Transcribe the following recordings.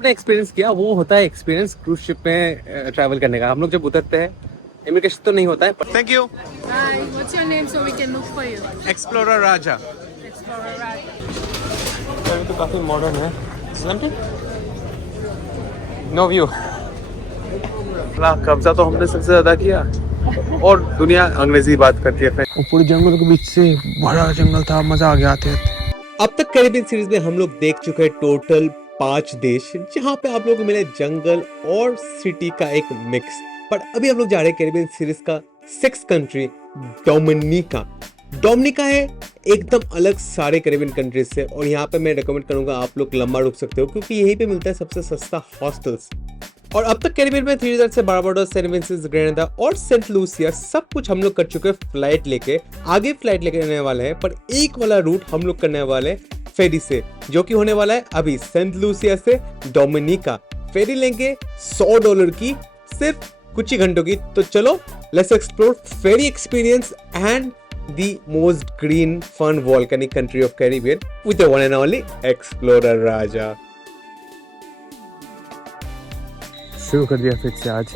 अपने एक्सपीरियंस किया वो होता है एक्सपीरियंस क्रूज शिप में ट्रैवल करने का। हम लोग जब उतरते हैं इमिग्रेशन तो नहीं होता है। Thank you. Hi, what's your name so we can look for you? Explorer Raja. Explorer Raja. तो काफी मॉडर्न है। No view. कब्जा तो हमने सबसे ज्यादा किया और दुनिया अंग्रेजी बात करती है। पूरे जंगल के बीच से बड़ा जंगल था, मजा आ गया थे। अब तक कैरिबियन सीरीज में हम लोग देख चुके हैं टोटल 5 देश, जहां पे आप लोगों को मिले जंगल और सिटी का एक मिक्स। पर अभी हम लोग जा रहे हैं कैरिबियन सीरीज का 6th कंट्री, डोमिनिका। डोमिनिका है एकदम अलग सारे कैरिबियन कंट्रीज से, और यहाँ पे मैं रेकमेंड करूंगा आप लोग लंबा रुक सकते हो, क्योंकि यहीं पे मिलता है सबसे सस्ता हॉस्टल्स। और अब तक कैरिबियन में ट्रिनिडाद से बारबाडोस, सेंट विंसेंट, ग्रेनेडा और सेंट लूसिया सब कुछ हम लोग कर चुके हैं फ्लाइट लेके। आगे फ्लाइट लेके आने वाले हैं, पर एक वाला रूट हम लोग करने वाले हैं फेरी से, जो कि होने वाला है अभी सेंट लूसिया से डोमिनिका। फेरी लेंगे $100 की, सिर्फ कुछ ही घंटों की। तो चलो let's explore ferry experience and the most green fun volcanic country of Caribbean with the one and only Explorer Raja। शुरू कर दिया फिर से। आज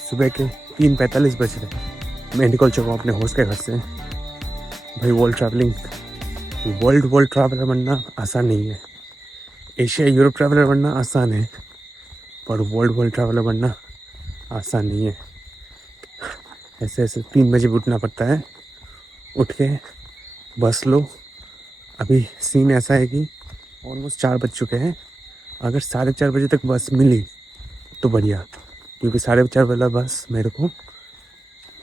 सुबह के 3:45 बज रहे। मैं निकल चुका हूँ अपने होस्ट के घर से। भाई वर्ल्ड ट्रैवलर बनना आसान नहीं है। एशिया यूरोप ट्रैवलर बनना आसान है, पर वर्ल्ड ट्रैवलर बनना आसान नहीं है। ऐसे 3 बजे उठना पड़ता है। उठ के बस लो। अभी सीन ऐसा है कि ऑलमोस्ट 4 बज चुके हैं। अगर 4:30 बजे तक बस मिली तो बढ़िया, क्योंकि 4:30 वाला बस मेरे को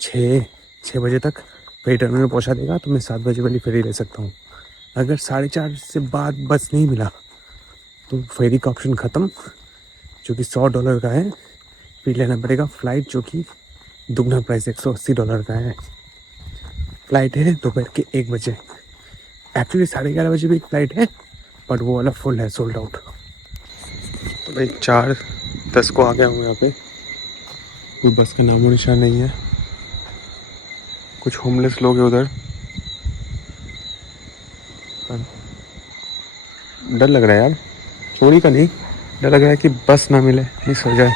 6 बजे तक फेरी टर्मिनल में पहुंचा देगा, तो मैं 7 बजे वाली फेरी ले सकता हूँ। अगर 4:30 से बाद बस नहीं मिला तो फेरी का ऑप्शन ख़त्म, जो कि $100 का है। फिर लेना पड़ेगा फ़्लाइट, जो कि दुगना प्राइस $180 का है। फ़्लाइट है दोपहर के 1 बजे। एक्चुअली 11:30 बजे भी एक फ़्लाइट है, बट वो वाला फुल है, सोल्ड आउट। तो भाई 4:10 को आ गया हूँ यहाँ पे। कोई बस का नामो निशान नहीं है। कुछ होमलेस लोग हैं उधर। डर लग रहा है यार, चोरी का नहीं, डर लग रहा है कि बस ना मिले, मिस हो जाए।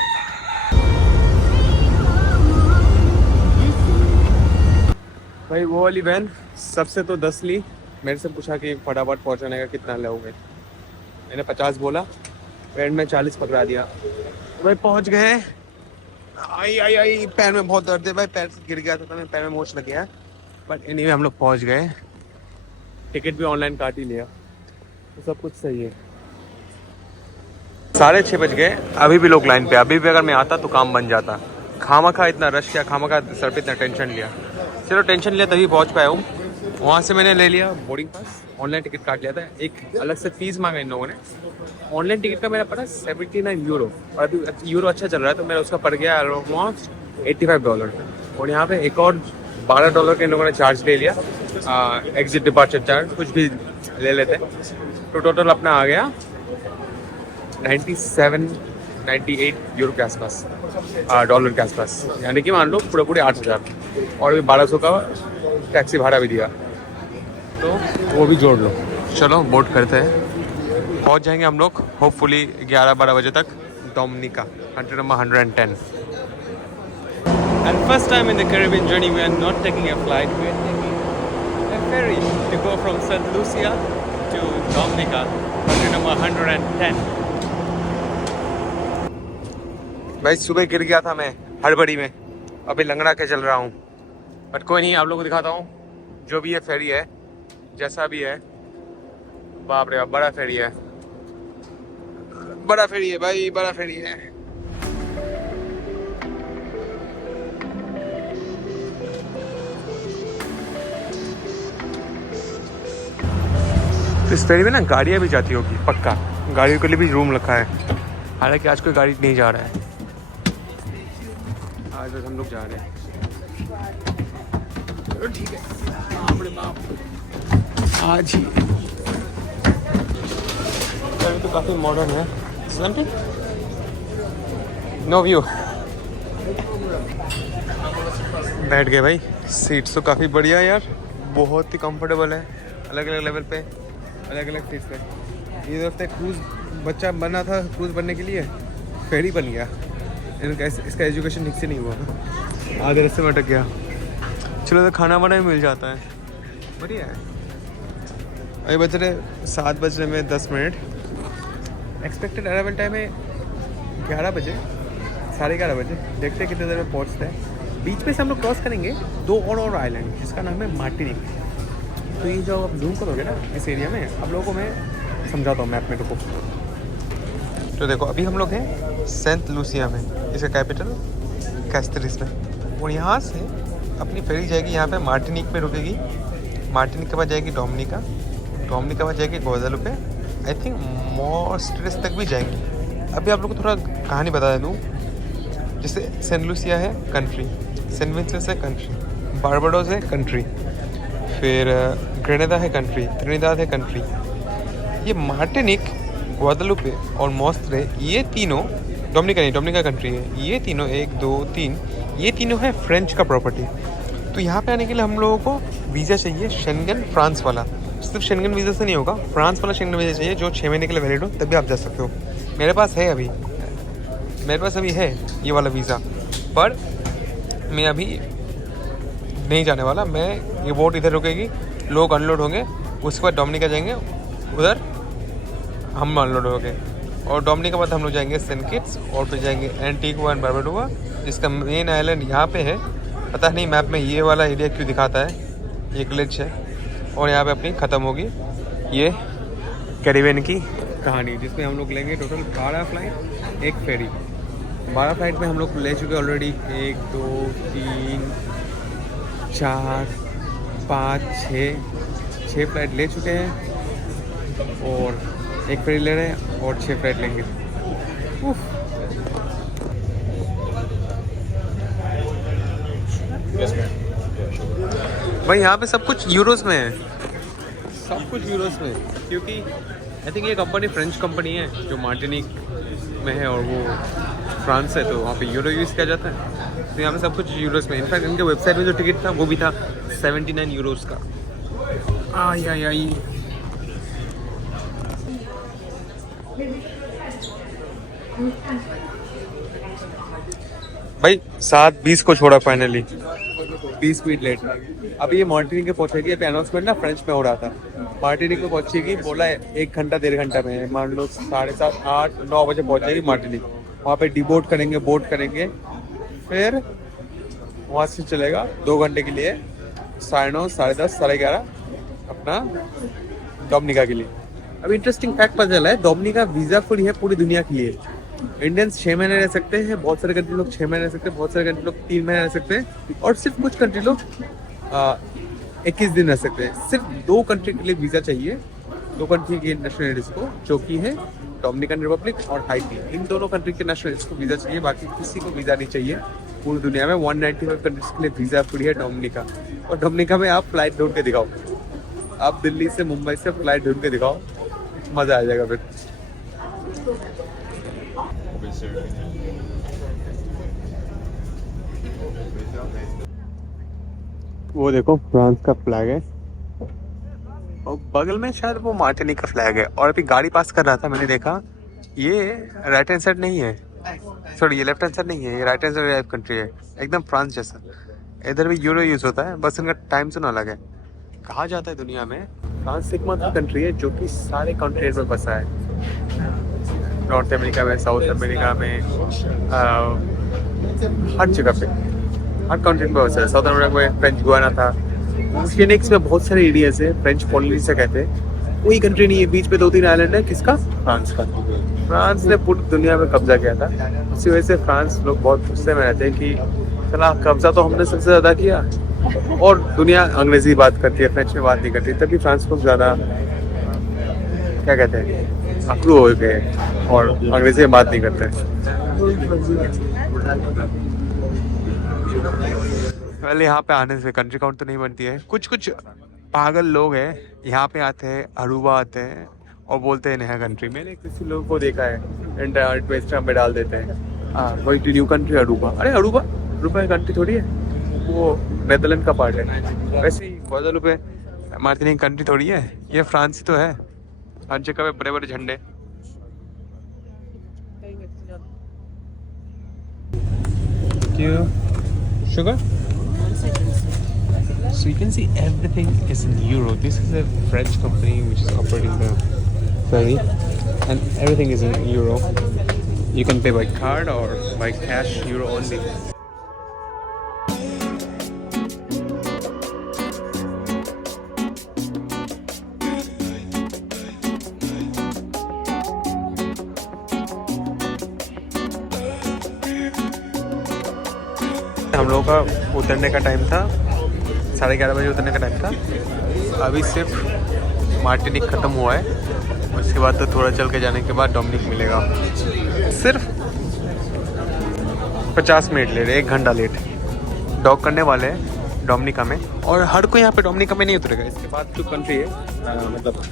भाई वो वाली वैन सबसे तो 10 ली। मेरे से पूछा कि फटाफट पहुंचाने का कितना लोगे। मैंने 50 बोला, वैन में 40 पकड़ा दिया। भाई पहुंच गए। आई पैर में बहुत दर्द है भाई, पैर गिर गया था तो मेरे पैर में मोच लग गया। बट एनीवे हम लोग पहुंच गए। टिकट भी ऑनलाइन काट ही लिया, तो सब कुछ सही है। 6:30 बज गए, अभी भी लोग लाइन पे। अभी भी अगर मैं आता तो काम बन जाता। खामखा इतना रश किया, खामखा सर पे इतना टेंशन लिया। चलो टेंशन लिया तभी पहुंच पाया हूँ। वहाँ से मैंने ले लिया बोर्डिंग पास, ऑनलाइन टिकट काट लिया था। एक अलग से फीस मांगा इन लोगों ने। ऑनलाइन टिकट का मेरा पड़ा €79, और अभी यूरो अच्छा चल रहा है तो मेरा उसका पड़ गया ऑलमोस्ट $85। और यहाँ पे एक और $12 के इन लोगों ने चार्ज ले लिया, एग्जिट डिपार्चर चार्ज, कुछ भी ले लेते। तो टोटल अपना आ गया 98 यूरो के आसपास, डॉलर के आसपास, यानी कि मान लो पूरे 8,000। और अभी 1200 का टैक्सी भाड़ा भी दिया, तो वो भी जोड़ लो। चलो बोट करते हैं। पहुंच जाएंगे हम लोग होपफुली 11-12 बजे तक Dominica, country number 110। And first time in the Caribbean journey, we are not taking a flight, we are taking a ferry to go from St. Lucia to Dominica, country number 110। भाई सुबह गिर गया था मैं हड़बड़ी में, अभी लंगड़ा के चल रहा हूँ। बट कोई नहीं, आप लोगों को दिखाता हूँ। जो भी ये फेरी है, जैसा भी है, बाप रे बाप, बड़ा फेरी है, बड़ा फेरी है भाई, बड़ा फेरी है। तो इस फेरी में ना गाड़ियाँ भी जाती होगी पक्का, गाड़ियों के लिए भी रूम रखा है। हालांकि आज कोई गाड़ी नहीं जा रहा है, आज बस हम लोग जा रहे हैं। चलो ठीक है, आज ही। तो काफ़ी मॉडर्न है। No view. बैठ गए भाई, सीट्स तो काफ़ी बढ़िया है यार, बहुत ही कंफर्टेबल है। अलग अलग लेवल पे अलग अलग सीट्स है। ये तरफ क्रूज बच्चा बना था क्रूज बनने के लिए, फेरी बन गया। इसका एजुकेशन ठीक से नहीं हुआ, आधे रास्ते में अटक गया। चलो तो खाना वाना भी मिल जाता है, बढ़िया है। अभी बज रहे 7 बजने में 10 मिनट। एक्सपेक्टेड अराइवल टाइम है 11 बजे, 11:30 बजे। देखते हैं कितने देर में पहुँचते हैं। बीच में से हम लोग क्रॉस करेंगे 2 और आइलैंड, जिसका नाम है मार्टिनिक। तो ये जो आप जूम करोगे ना इस एरिया में, आप लोगों को मैं समझाता हूँ मैप में। रुको तो देखो, अभी हम लोग हैं सेंट लूसिया में, इसका कैपिटल कैस्टरिस में। और यहाँ से अपनी फेरी जाएगी यहाँ पे मार्टिनिक में रुकेगी। मार्टिनिक के बाद जाएगी डोमिनिका, डोमिनिका के बाद जाएगी ग्वादेलुपे। आई थिंक मॉस्ट्रेस तक भी जाएंगे। अभी आप लोग को थोड़ा कहानी बता दूँ। जैसे सेंट लूसिया है कंट्री, सेंट विंसेंट है कंट्री, बारबाडोस है कंट्री, फिर ग्रेनेडा है कंट्री, त्रिनिदाद है कंट्री। ये मार्टिनिक, ग्वादेलुपे और मॉस्ट्रे, ये तीनों डोमिनिका नहीं, डोमिनिका कंट्री है। ये तीनों 1 2 3 ये तीनों है फ्रेंच का प्रॉपर्टी। तो यहाँ पे आने के लिए हम लोगों को वीज़ा चाहिए, शेंगन फ्रांस वाला। सिर्फ शेंगन वीज़ा से नहीं होगा, फ्रांस वाला शेंगन वीज़ा चाहिए जो 6 महीने के लिए वैलिड हो, तभी आप जा सकते हो। मेरे पास अभी है ये वाला वीज़ा, पर मैं अभी नहीं जाने वाला। मैं ये बोट इधर रुकेगी, लोग अनलोड होंगे, उसके बाद डोमिनिका जाएंगे, उधर हम अनलोड होंगे। और डोमिनिका के बाद हम लोग जाएंगे सेंट किट्स, और फिर जाएंगे एंटीगुआ एंड बारबुडा, जिसका मेन आइलैंड यहाँ पे है। पता नहीं मैप में ये वाला एरिया क्यों दिखाता है, ये ग्लिच है। और यहाँ पे अपनी ख़त्म होगी ये कैरिबियन की कहानी, जिसमें हम लोग लेंगे टोटल 12 फ्लाइट, 1 फेरी। 12 फ्लाइट में हम लोग ले चुके ऑलरेडी 1 2 3 4 5 6 फ्लाइट ले चुके हैं, और 1 फेरी ले रहे हैं, और 6 फ्लाइट लेंगे। भाई यहाँ पे सब कुछ यूरोस में है, सब कुछ यूरोस में, क्योंकि आई थिंक ये कंपनी फ्रेंच कंपनी है जो मार्टिनिक में है, और वो फ्रांस है, तो वहाँ पे यूरो यूज़ किया जाता है। तो यहाँ पे सब कुछ यूरोस में। इनफैक्ट इनके वेबसाइट में जो टिकट था वो भी था 79 यूरोस का। आई भाई 7:20 को छोड़ा फाइनली, 20 मिनट लेट। अभी ये मार्टिनिक के पहुंचेगी। अभी अनाउंसमेंट ना फ्रेंच में हो रहा था। मार्टिनिक में पहुंचेगी, बोला है 1 घंटा 1.5 घंटा में, मान लो 7:30 8 9 बजे पहुंच जाएगी मार्टिनिक। वहाँ पे डिबोट करेंगे, बोट करेंगे, फिर वहाँ से चलेगा 2 घंटे के लिए 9:30 10:30 11:30 अपना डोमिनिका के लिए। अभी इंटरेस्टिंग फैक्ट पता चला है, डोमिनिका वीज़ा फ्री है पूरी दुनिया के लिए। इंडियंस 6 महीने रह सकते हैं, बहुत सारे कंट्री लोग 6 महीने रह सकते हैं, बहुत सारे कंट्री लोग 3 महीने रह सकते हैं, और सिर्फ कुछ कंट्री लोग 21 दिन रह सकते हैं। सिर्फ 2 कंट्री के लिए वीज़ा चाहिए, 2 कंट्री के नेशनलिटीज को, जो कि है डोमिनिकन रिपब्लिक और हाइटी। इन दोनों कंट्री के नेशनलिटीज को वीज़ा चाहिए, बाकी किसी को वीज़ा नहीं चाहिए। पूरी दुनिया में 195 कंट्रीज के लिए वीज़ा फ्री है डोमिनिका। और डोमिनिका में आप फ्लाइट ढूंढ के दिखाओ, आप दिल्ली से मुंबई से फ्लाइट ढूंढ के दिखाओ, मज़ा आ जाएगा फिर। वो देखो फ्रांस का फ्लैग है, और बगल में शायद वो मार्टिनिक का फ्लैग है। और अभी गाड़ी पास कर रहा था, मैंने देखा ये राइट हैंड साइड नहीं है, सॉरी ये लेफ्ट हैंड साइड नहीं है, ये राइट हैंड साइड कंट्री है, एकदम फ्रांस जैसा। इधर भी यूरो यूज़ होता है, बस इनका टाइम से ना अलग है। कहा जाता है दुनिया में फ्रांस एकमात्र कंट्री है जो कि सारे कॉन्टिनेंट में बसा है। नॉर्थ अमेरिका में, साउथ अमेरिका में, हर जगह पे, हर कॉन्टिनेंट में बसा है। साउथ अमेरिका में फ्रेंच गुयाना था, फिनिक्स में बहुत सारे एरियाज है, फ्रेंच कॉलोनी से कहते हैं। कोई कंट्री नहीं है, बीच पे 2-3 आइलैंड है। किसका? फ्रांस का। फ्रांस ने पूरी दुनिया में कब्जा किया था, इसी वजह से फ्रांस लोग बहुत गुस्से में रहते हैं कि चला कब्जा तो हमने सबसे ज़्यादा किया, और दुनिया अंग्रेजी बात करती है, फ्रेंच में बात नहीं करती, तभी फ्रांस को ज़्यादा क्या कहते हैं, अकड़ू हो गए और अंग्रेजी में बात नहीं करते। पहले यहाँ पे आने से कंट्री काउंट तो नहीं बनती है। कुछ कुछ पागल लोग हैं यहाँ पे आते हैं, अरूबा आते हैं और बोलते हैं नया कंट्री। मैंने किसी लोगों को देखा है इंस्टाग्राम पे डाल देते हैं, वही न्यू कंट्री अरूबा। अरे अरूबा कंट्री थोड़ी है, वो नेदरलैंड का पार्ट है। वैसे ही ग्वादेलुपे मार्टिनिक कंट्री थोड़ी है, ये फ्रांस ही तो है। हर जगह पे बड़े बड़े झंडे, Sugar? So you can see everything is in euro. This is a French company which is operating the ferry, and everything is in euro. You can pay by card or by cash, euro only. हम लोगों का उतरने का time था 11:30 बजे उतरने का time था। अभी सिर्फ मार्टिनिक ख़त्म हुआ है, उसके बाद तो थोड़ा चल के जाने के बाद डोमिनिक मिलेगा। सिर्फ 50 मिनट लेट, 1 घंटा लेट डॉक करने वाले हैं डोमिनिका में। और हर कोई यहाँ पे डोमिनिका में नहीं उतरेगा। इसके बाद जो कंट्री है मतलब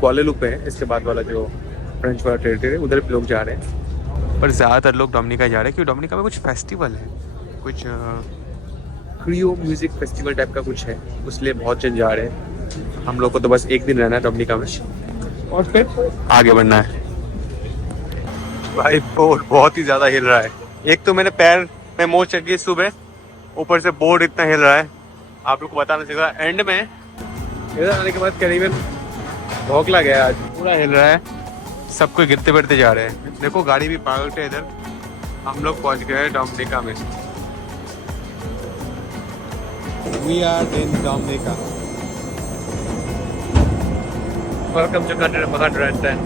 ग्वादेलूप है, इसके बाद वाला जो फ्रेंच वाला टेरिटरी है उधर भी लोग जा रहे हैं, पर ज़्यादातर लोग डोमिनिका जा रहे हैं क्योंकि डोमिनिका में कुछ फेस्टिवल है, कुछ क्रियो म्यूज़िक फेस्टिवल टाइप का कुछ है, उसलिए बहुत जन जा रहे हैं। हम लोग को तो बस 1 दिन रहना है डोमिनिका में और फिर आगे बढ़ना है। भाई बोर्ड बहुत ही ज़्यादा हिल रहा है। एक तो मेरे पैर में मोच चढ़ गई सुबह, ऊपर से बोर्ड इतना हिल रहा है, आप लोग को बताना चाहिए। एंड में इधर आने के बाद करीबन भौकला गया, आज पूरा हिल रहा है, सब कोई गिरते गिरते जा रहे हैं। देखो गाड़ी भी पार्क है इधर। हम लोग पहुंच गए डोमिनिका में। We are in Dominica. Welcome to country number 110.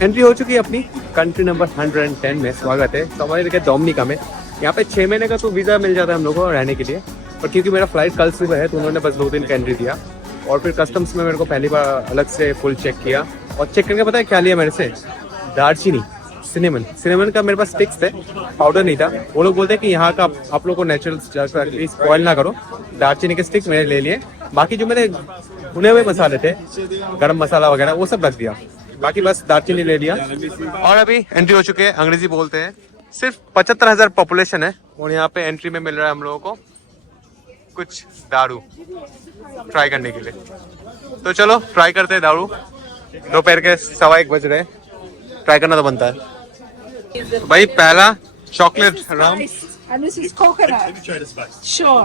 Entry हो चुकी है अपनी कंट्री नंबर 110 में। स्वागत है। तो हमारे डोमिनिका में यहाँ पे 6 महीने का तो वीज़ा मिल जाता है हम लोगों को रहने के लिए, और क्योंकि मेरा फ्लाइट कल सुबह है तो उन्होंने बस 2 दिन का एंट्री दिया। और फिर कस्टम्स में मेरे को पहली बार अलग से फुल चेक किया, और चेक करके पता है क्या लिया मेरे से? दालचीनी, सिनेमन का मेरे पास स्टिक्स थे, पाउडर नहीं था। वो लोग बोलते हैं कि यहाँ का आप लोग को नेचुरल स्पॉइल ना करो, दालचीनी के स्टिक्स मैंने ले लिए। बाकी जो मेरे भुने हुए मसाले थे, गरम मसाला वगैरह, वो सब रख दिया, बाकी बस दालचीनी ले लिया। और अभी एंट्री हो चुके हैं। अंग्रेजी बोलते हैं। सिर्फ 75,000 पॉपुलेशन है, और यहाँ पे एंट्री में मिल रहा है हम लोगों को कुछ दारू ट्राई करने के लिए। तो चलो ट्राई करते हैं दारू। दोपहर के 1:15 बज रहे हैं, ट्राई करना तो बनता है। भाई पहला chocolate rum, And this is coconut. Let me try the spice. Sure.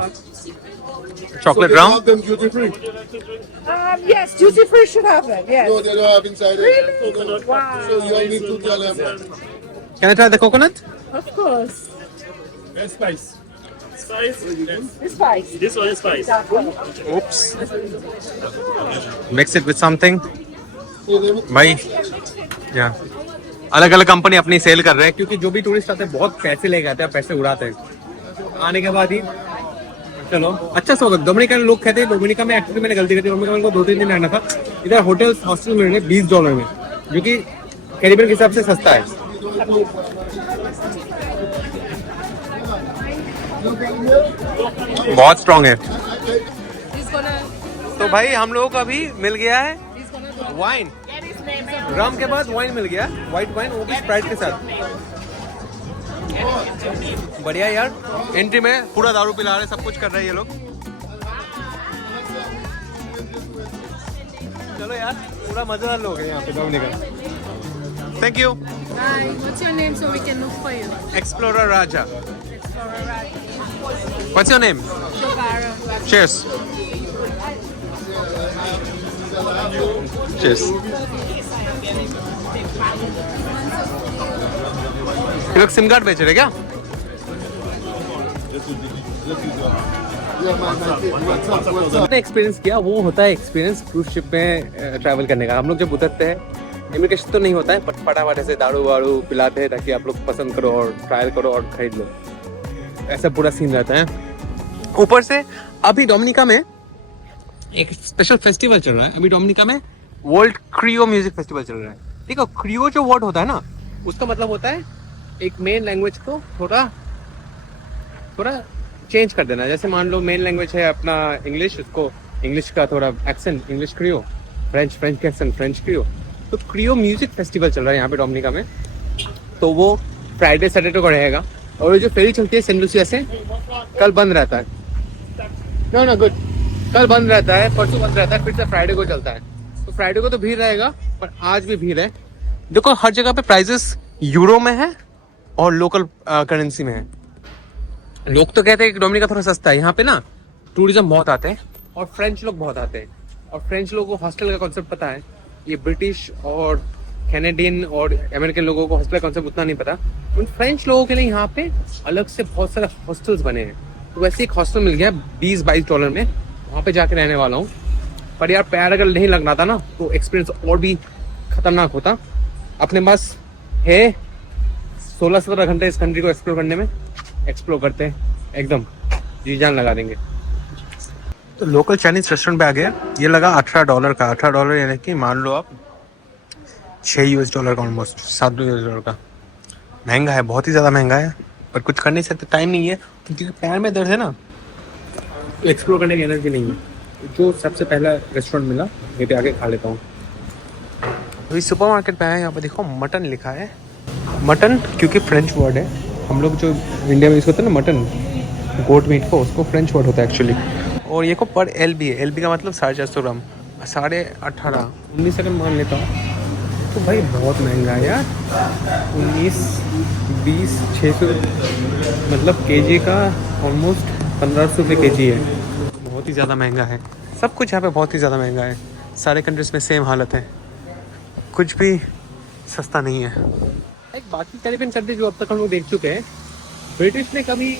Chocolate They rum. have them duty free. Yes, duty free should have them. Yes. No, they don't have inside it. Really? Wow. So you all need to tell them. Can I try the coconut? Of course. Where's spice? Spice? The spice. This one is spice. Oops. Mix it with something. भाई या अलग अलग company अपनी cell कर रहे हैं, क्योंकि जो भी टूरिस्ट आते हैं बहुत पैसे लेके आते हैं, पैसे उड़ाते हैं आने के बाद ही। चलो अच्छा स्वागत। डोमिनिका में लोग कहते हैं, डोमिनिका में एक्चुअली मैंने गलती कर दी, डोमिनिका में को 2-3 दिन रहना था। इधर होटल हॉस्टल मिल रहे $20 में, जो कि कैरिबियन के हिसाब से सस्ता है। बहुत स्ट्रॉन्ग है। He's gonna. तो भाई हम लोगों को अभी मिल गया है He's gonna. वाइन। रम के बाद वाइन मिल गया, व्हाइट वाइन, वो भी स्प्राइट के साथ। बढ़िया यार। एंट्री में पूरा दारू पिला रहे, सब कुछ कर रहे हैं ये लोग। चलो यार, पूरा मजेदार लोग हैं यहाँ पे Dominica. Thank you. Hi. What's your name so we can look for you? Explorer Raja. Explorer Raja. What's your name? Shobara. Cheers. Cheers. ये लोग सिम कार्ड बेच रहे क्या? मैंने एक्सपीरियंस किया, वो होता है एक्सपीरियंस क्रूज शिप में ट्रैवल करने का। हम लोग जब उतरते हैं, इमिग्रेशन तो नहीं होता है, बट फटाफट ऐसे दारू वारू पिलाते हैं ताकि आप लोग पसंद करो और ट्रायल करो और खरीद लो। ऐसा पूरा सीन रहता है। ऊपर से अभी डोमिनिका में एक स्पेशल फेस्टिवल चल रहा है। अभी डोमिनिका में वर्ल्ड क्रियो म्यूजिक फेस्टिवल चल रहा है। देखो, क्रियो जो वर्ड होता है ना, उसका मतलब होता है एक मेन लैंग्वेज को थोड़ा चेंज कर देना। जैसे मान लो मेन लैंग्वेज है अपना इंग्लिश, उसको इंग्लिश का थोड़ा एक्सेंट इंग्लिश क्रियो, फ्रेंच का एक्सेंट फ्रेंच क्रियो। तो क्रियो म्यूजिक फेस्टिवल चल रहा है यहाँ पे डोमिनिका में। तो वो फ्राइडे सैटरडे को रहेगा, और जो फेरी चलती है सेंट लूसिया से, कल बंद रहता है। नो गुड, कल बंद रहता है, परसों बंद रहता है, फिर से फ्राइडे को चलता है। तो फ्राइडे को तो भीड़ रहेगा, पर आज भी भीड़ है। देखो हर जगह पे प्राइजेस यूरो में है और लोकल करेंसी में है। लोग तो कहते हैं कि डोमिनिका थोड़ा सस्ता है। यहाँ पे ना टूरिज्म बहुत आते हैं और फ्रेंच लोग बहुत आते हैं, और फ्रेंच लोगों को हॉस्टल का कॉन्सेप्ट पता है। ये ब्रिटिश और कैनेडियन और अमेरिकन लोगों को हॉस्टल का कॉन्सेप्ट उतना नहीं पता। उन फ्रेंच लोगों के लिए यहाँ पे अलग से बहुत सारे हॉस्टल्स बने हैं। तो वैसे एक हॉस्टल मिल गया $20-22 में, वहाँ पे जाके रहने वाला हूँ। पर यार पैर अगर नहीं लगना था ना तो एक्सपीरियंस और भी खतरनाक होता। अपने पास है 16-17 घंटे इस कंट्री को एक्सप्लोर करने में। एक्सप्लोर करते हैं, एकदम जी जान लगा देंगे। तो लोकल चाइनीज रेस्टोरेंट पे आ गया। ये लगा $18 का। $18 यानी कि मान लो आप $6 का, ऑलमोस्ट $7 का। महंगा है, बहुत ही ज़्यादा महंगा है, पर कुछ कर नहीं सकते, टाइम नहीं है। क्योंकि पैर में दर्द है ना, एक्सप्लोर करने की एनर्जी नहीं है। जो सबसे पहला रेस्टोरेंट मिला ये पे आके खा लेता हूँ। अभी सुपर मार्केट पे आया। यहाँ पे देखो मटन लिखा है। मटन क्योंकि फ्रेंच वर्ड है। हम लोग जो इंडिया में यूज़ करते हैं ना मटन, गोट मीट को, उसको फ्रेंच वर्ड होता है एक्चुअली। और ये को पर LB है। LB का मतलब 450 ग्राम, 18.5 19 सेकंड मान लेता हूँ। तो भाई बहुत महंगा है यार। 19, 20, 600 मतलब केजी का ऑलमोस्ट 1500 रुपये केजी है। बहुत ही ज़्यादा महंगा है। सब कुछ यहाँ पे बहुत ही ज़्यादा महंगा है। सारे कंट्रीज में सेम हालत है, कुछ भी सस्ता नहीं है। एक बाकी कैरिबियन कंट्री जो अब तक हम लोग देख चुके हैं, ब्रिटिश ने कभी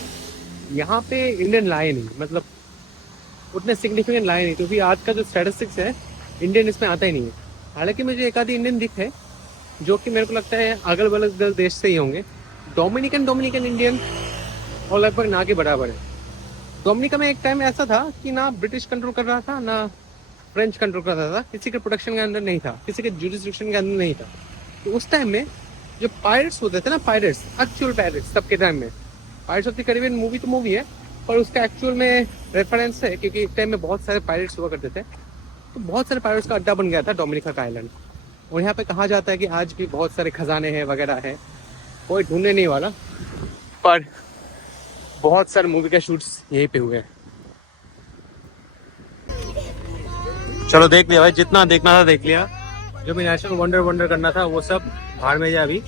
यहाँ पे इंडियन लाए नहीं, मतलब उतने सिग्निफिकेंट लाए नहीं। क्योंकि आज का जो स्टैटिस्टिक्स है इंडियन इसमें आता ही नहीं है। हालांकि मुझे एक आधी इंडियन दिख है जो कि मेरे को लगता है अगल बगल देश से ही होंगे। डोमिनिकन इंडियन और लगभग ना के बराबर है। डोमिनिका में एक टाइम ऐसा था कि ना ब्रिटिश कंट्रोल कर रहा था ना फ्रेंच कंट्रोल कर रहा था, किसी के प्रोटेक्शन के अंदर नहीं था, किसी के जुरिस्डिक्शन के अंदर नहीं था। तो उस टाइम में जो पायरेट्स होते थे ना, पायरेट्स, एक्चुअल पायरेट्स, तब के टाइम में pirates of the Caribbean movie तो मूवी है, पर उसका एक्चुअल में रेफरेंस है क्योंकि एक टाइम में बहुत सारे पायरेट्स हुआ करते थे। तो बहुत सारे पायरेट्स का अड्डा बन गया था डोमिनिका का आइलैंड। और यहाँ पे कहा जाता है कि आज भी बहुत सारे खजाने हैं वगैरह है, कोई ढूंढने नहीं वाला, पर बहुत सारे मूवी के शूट्स यहीं पे हुए हैं। चलो देख लिया भाई, जितना देखना था देख लिया। जो भी नेशनल वंडर करना था वो सब बाहर में जाए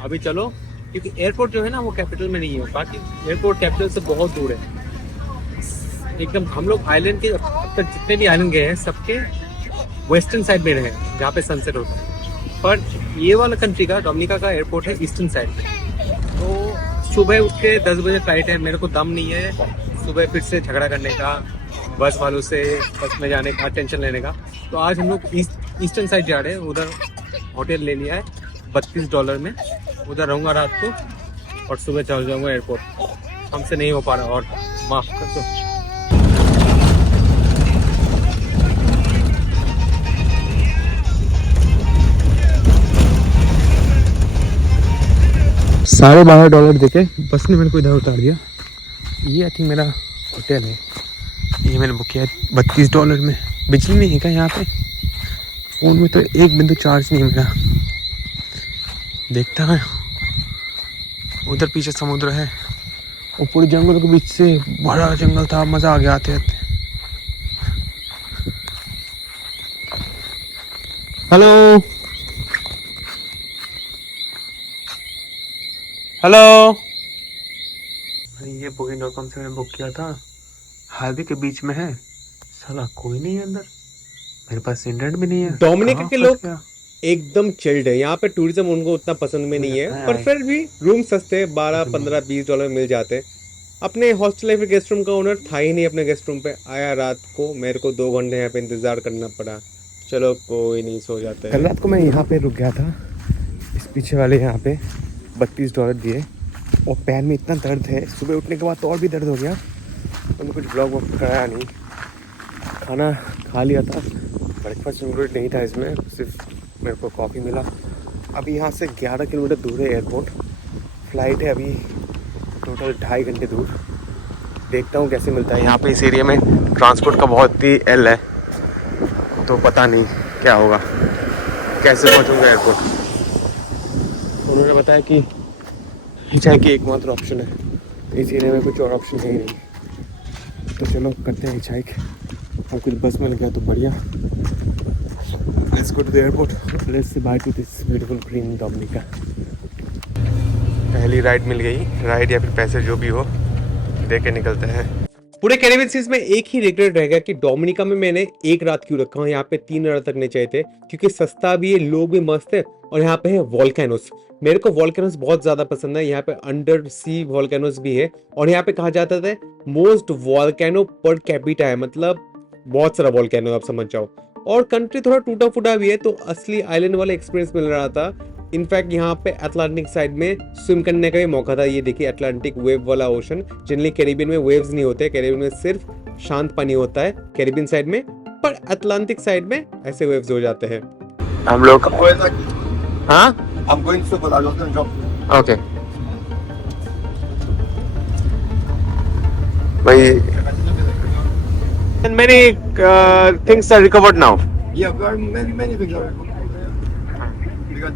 अभी चलो, क्योंकि एयरपोर्ट जो है ना वो कैपिटल में नहीं है। बाकी एयरपोर्ट कैपिटल से बहुत दूर है एकदम। हम लोग आइलैंड के अब तक जितने भी आइलैंड गए हैं सबके वेस्टर्न साइड में रहे, जहाँ पे सनसेट होता है। पर ये वाला कंट्री का, डोमिनिका का एयरपोर्ट है ईस्टर्न साइड पे। तो सुबह उठ के 10 बजे फ्लाइट है। मेरे को दम नहीं है सुबह फिर से झगड़ा करने का, बस वालों से बस में जाने का, टेंशन लेने का। तो आज हम लोग ईस्टर्न साइड जा रहे हैं। उधर होटल ले लिया है $32 में। उधर रहूँगा रात को और सुबह चल जाऊँगा एयरपोर्ट। हमसे नहीं हो पा रहा और माफ़ कर दो। $12.5 देके बस ने मेरे को इधर उतार दिया। ये आई थिंक मेरा होटल है। ये मैंने बुक किया है $32 में। बिजली नहीं है क्या यहाँ पे? फ़ोन में तो एक बिंदु चार्ज नहीं मेरा। देखता है उधर पीछे समुद्र है और पूरे जंगल के बीच से बड़ा जंगल था। मज़ा आ गया आते आते। हेलो हेलो, ये Booking.com से मैंने बुक किया था। हाईवे के बीच में है, साला कोई नहीं है अंदर। मेरे पास इंटरनेट भी नहीं है। डोमिनिका के लोग एकदम चिल्ड है। यहाँ पे टूरिज्म उनको उतना पसंद में नहीं है, पर फिर भी रूम सस्ते $12, $15, $20 में मिल जाते हैं। अपने हॉस्टल या फिर गेस्ट रूम का ओनर था ही नहीं अपने गेस्ट रूम पे। आया रात को, मेरे को 2 घंटे यहाँ पे इंतजार करना पड़ा। चलो कोई नहीं, सो जाते हैं। कल रात को मैं यहाँ पे रुक गया था, इस पीछे वाले यहाँ पे $32 दिए और पैर में इतना दर्द है। सुबह उठने के बाद तो और भी दर्द हो गया। मैंने कुछ ब्लॉग वॉग कराया नहीं। खाना खा लिया था, ब्रेकफास्ट इंक्लूडेड नहीं था इसमें, सिर्फ मेरे को कॉफ़ी मिला। अभी यहाँ से 11 किलोमीटर दूर है एयरपोर्ट। फ़्लाइट है अभी टोटल 2.5 घंटे दूर। देखता हूँ कैसे मिलता है। यहाँ पे इस एरिया में ट्रांसपोर्ट का बहुत ही एल है, तो पता नहीं क्या होगा, कैसे पहुँचूँगा एयरपोर्ट। उन्होंने बताया कि हिचहाइक की एकमात्र ऑप्शन है। इस एरिया में कुछ और ऑप्शन है ही नहीं। तो चलो करते हैं हिचहाइक। और कुछ बस मिल गया तो बढ़िया। Let's go to the airport. Let's say bye to this beautiful green Dominica. पहली राइड मिल गई, राइड या फिर पैसे जो भी हो दे के निकलते हैं। पूरे कैरिबियन सीज में एक ही रिग्रेट रह गया कि डोमिनिका में मैंने एक रात क्यों रखा हूँ। यहाँ पे 3 रात रखने चाहिए थे क्योंकि सस्ता भी है, लोग भी मस्त है और यहाँ पे है वॉल्केनोस। मेरे को वॉल्केनोस बहुत ज्यादा पसंद है। यहाँ पे अंडर सी वॉल्केनोस भी है और यहाँ पे कहा जाता है मोस्ट वॉल्केनो पर कैपिटा है, मतलब बहुत सारा वॉल्केनो आप समझ जाओ। और कंट्री थोड़ा टूटा फूटा भी है तो असली आइलैंड वाला एक्सपीरियंस मिल रहा था। इनफैक्ट यहाँ पे अटलांटिक साइड में स्विम करने का भी मौका था। ये देखिए अटलांटिक वेव वाला ओशन। जनरली कैरिबियन में वेव्स नहीं होते, कैरिबियन में सिर्फ शांत पानी होता है कैरिबियन साइड में, पर अटलांटिक साइड में ऐसे वेव्स हो जाते हैं। हम लोग हाँ I'm going to, but I'm not going to jump. Okay भाई and many things are recovered now. Yeah, there are many things are because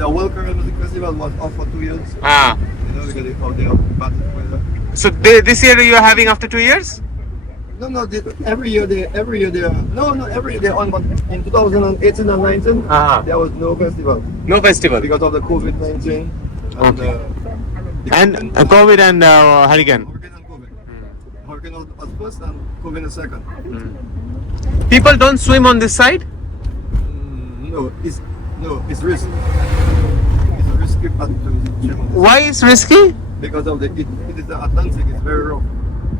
the World Caribbean Music Festival was off for 2 years. You know, because they are bad weather. So this year you are having after 2 years? No, every year they every year they're on, but in 2018 and 19 there was no festival No festival. because of the COVID-19 and And COVID and hurricane. Hurricane and COVID. Hurricane was first and COVID is second. People don't swim on this side? No, it's risky. It's a risky part to swim on this Why is risky? because of it is the Atlantic. It's very rough.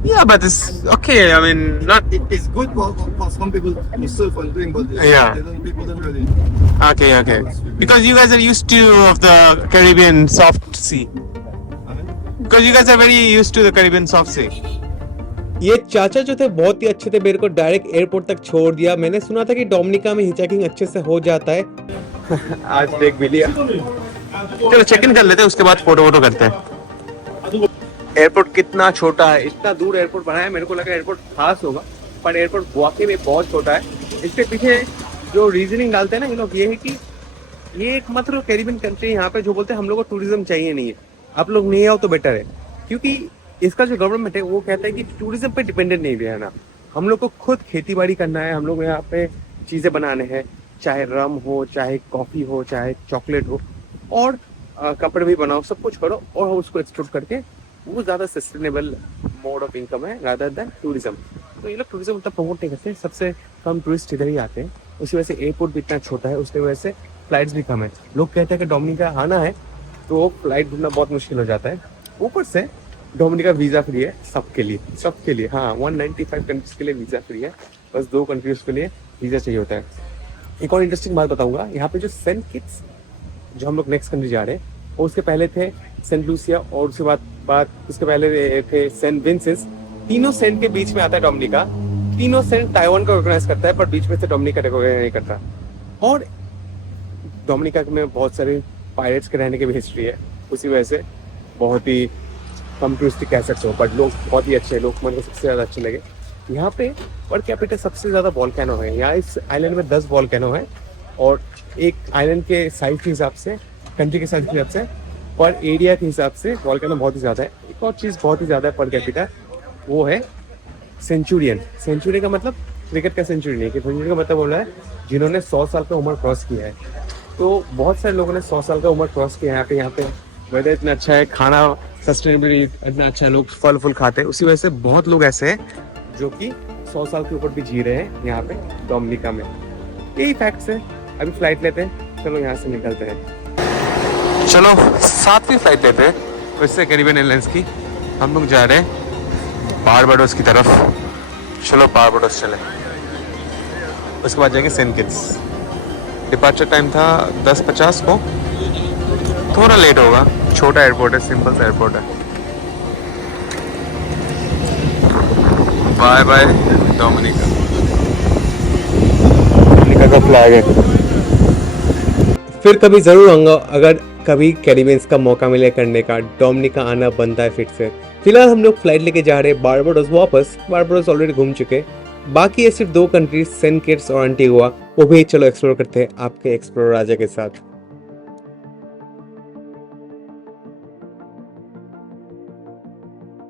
Yeah, but it's okay. I mean, not It's good for some people to surf and drink, but Yeah. people don't really. okay. Because you guys are used to of the Caribbean soft sea. Because you guys are very used to the Caribbean soft sea. ये चाचा जो थे बहुत ही अच्छे थे, मेरे को direct airport तक छोड़ दिया। मैंने सुना था कि डोमिनिका में हिचहाइकिंग अच्छे से हो जाता है। आज देख भी लिया। चलो चेक इन कर लेते हैं, उसके बाद फोटो वोटो करते हैं। एयरपोर्ट कितना छोटा है, इतना दूर एयरपोर्ट बनाया है। मेरे को लगा एयरपोर्ट खास होगा, पर एयरपोर्ट वाकई में बहुत छोटा है। इसके पीछे जो रीजनिंग डालते हैं ना ये लोग, ये है कि ये एकमात्र कैरिबियन कंट्री यहाँ पे जो बोलते हैं हम लोग को टूरिज्म चाहिए नहीं है, आप लोग नहीं आओ तो बेटर है। क्योंकि इसका जो गवर्नमेंट है वो कहता है कि टूरिज्म पे डिपेंडेंट नहीं रहना, हम लोग को खुद खेती बाड़ी करना है। हम लोग यहाँ पे चीज़ें बनाने हैं, चाहे रम हो, चाहे कॉफ़ी हो, चाहे चॉकलेट हो, और कपड़े भी बनाओ, सब कुछ करो और उसको एक्सपोर्ट करके वो ज़्यादा सस्टेनेबल मोड ऑफ इनकम है रादर देन टूरिज्म। तो ये लोग टूरिज्म उतना प्रमोट नहीं करते, सबसे कम टूरिस्ट इधर ही आते हैं। उसी वजह से एयरपोर्ट भी इतना छोटा है, उसकी वजह से फ्लाइट्स भी कम है। लोग कहते हैं कि डोमिनिका आना है तो फ्लाइट ढूंढना बहुत मुश्किल हो जाता है। ऊपर से डोमिनिका वीज़ा फ्री है सबके लिए। हाँ, 195 कंट्रीज के लिए वीज़ा फ्री है, बस 2 कंट्रीज के लिए वीज़ा चाहिए होता है। एक और इंटरेस्टिंग बात बताऊंगा, यहाँ पे जो सेंट किट्स जो हम लोग नेक्स्ट कंट्री जा रहे हैं, और उसके पहले थे सेंट लूसिया, और उसके बाद उसके पहले थे सेंट विंसेंट। तीनों सेंट के बीच में आता है डोमिनिका। तीनों सेंट ताइवान को ऑर्गेनाइज करता है, पर बीच में से डोमिनिका रिकॉग्नाइज नहीं करता। और डोमिनिका में बहुत सारे पायरेट्स के रहने की भी हिस्ट्री है, उसी वजह से बहुत ही कम टूरिस्टिक कह सकते हो, बट लोग बहुत ही अच्छे हैं। लोग मेरे को सबसे ज़्यादा अच्छे लगे। यहाँ पे पर कैपिटल सबसे ज़्यादा वॉल्केनो है। यहाँ इस आइलैंड में 10 वॉल्केनो है, और एक आइलैंड के साइज के हिसाब से, कंट्री के साइज के हिसाब से, पर एरिया के हिसाब से वॉल्केनो बहुत ही ज़्यादा है। एक और चीज़ बहुत ही ज़्यादा है पर कैपिटल, वो है सेंचुरियन। सेंचुरी का मतलब क्रिकेट का सेंचुरी नहीं, कि सेंचुरी का मतलब बोल रहा है जिन्होंने 100 साल का उम्र क्रॉस किया है। तो बहुत सारे लोगों ने 100 साल का उम्र क्रॉस किया है यहाँ पे वेदर इतना अच्छा है, खाना सस्टेनेबली इतना अच्छा है, लोग फल फूल खाते हैं। उसी वजह से बहुत लोग ऐसे हैं जो कि 100 साल के ऊपर भी जी रहे हैं यहाँ पे डोमिनिका में। यही फैक्ट्स है। अभी फ्लाइट लेते हैं, चलो यहाँ से निकलते हैं। चलो 7वीं फ्लाइट लेते हैं उससे कैरिबियन एयरलाइंस की। हम लोग जा रहे हैं बारबाडोस की तरफ। चलो बारबाडोस चले, उसके बाद जाएंगे सेंट किट्स। डिपार्चर टाइम था 10:50 को, थोड़ा लेट होगा। छोटा एयरपोर्ट है, सिंपल सा एयरपोर्ट है। Bye bye Dominica. डोमिनिका का फ्लैग है। फिर कभी जरूर आऊंगा, अगर कभी कैरिबियंस का मौका मिले करने का, डोमिनिका आना बनता है फिर से। फिलहाल हम लोग फ्लाइट लेके जा रहे हैं बारबाडोस वापस। बारबाडोस ऑलरेडी घूम चुके, बाकी है सिर्फ 2 कंट्रीज, सेंट किट्स और एंटीगुआ। वो भी चलो एक्सप्लोर करते हैं आपके एक्सप्लोर राजा के साथ।